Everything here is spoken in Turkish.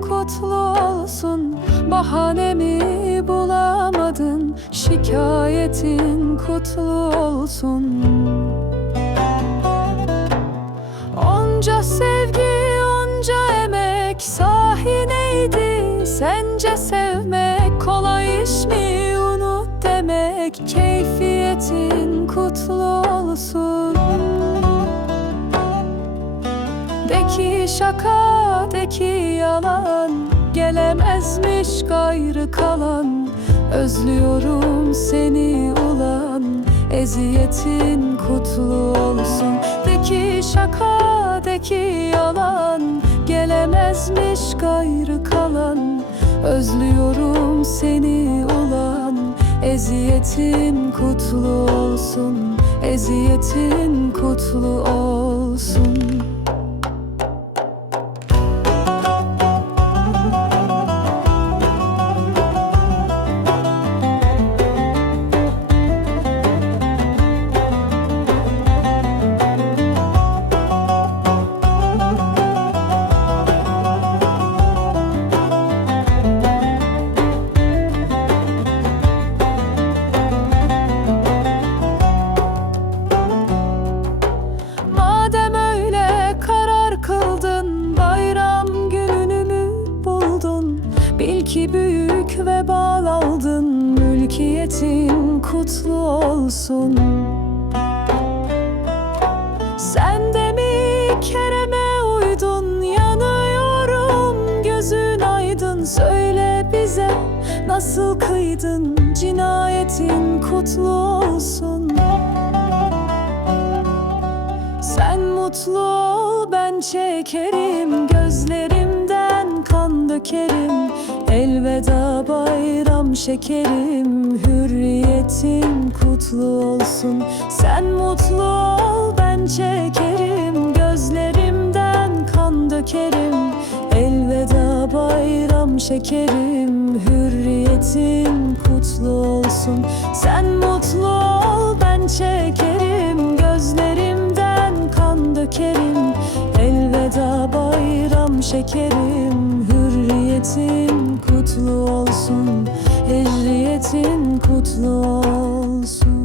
kutlu olsun Bahanemi bulamadın Şikayetin kutlu olsun Onca sevgi, onca emek sahi neydi? Sence sevmek kolay iş mi? Unut demek keyfiyetin kutlu olsun De ki şaka, de ki yalan Gelemezmiş gayrı kalan. Özlüyorum seni ulan Eziyetin kutlu olsun. De ki şaka, de ki yalan Gelemezmiş gayrı kalan. Özlüyorum seni ulan Eziyetin kutlu olsun. Eziyetin kutlu olsun ki büyük vebal aldın Mülkiyetin kutlu olsun. Sen de mi Kerem'e uydun? Yanıyorum gözün aydın. Söyle bize nasıl kıydın? Cinayetin kutlu olsun. Sen mutlu ol ben çekerim Gözlerimden kan dökerim Elveda bayram şekerim Hürriyetin kutlu olsun. Sen mutlu ol ben çekerim Gözlerimden kan dökerim. Elveda bayram şekerim Hürriyetin kutlu olsun. Sen mutlu ol ben çekerim Gözlerimden kan dökerim. Elveda bayram şekerim Hürriyetin kutlu olsun. Hürriyetin kutlu olsun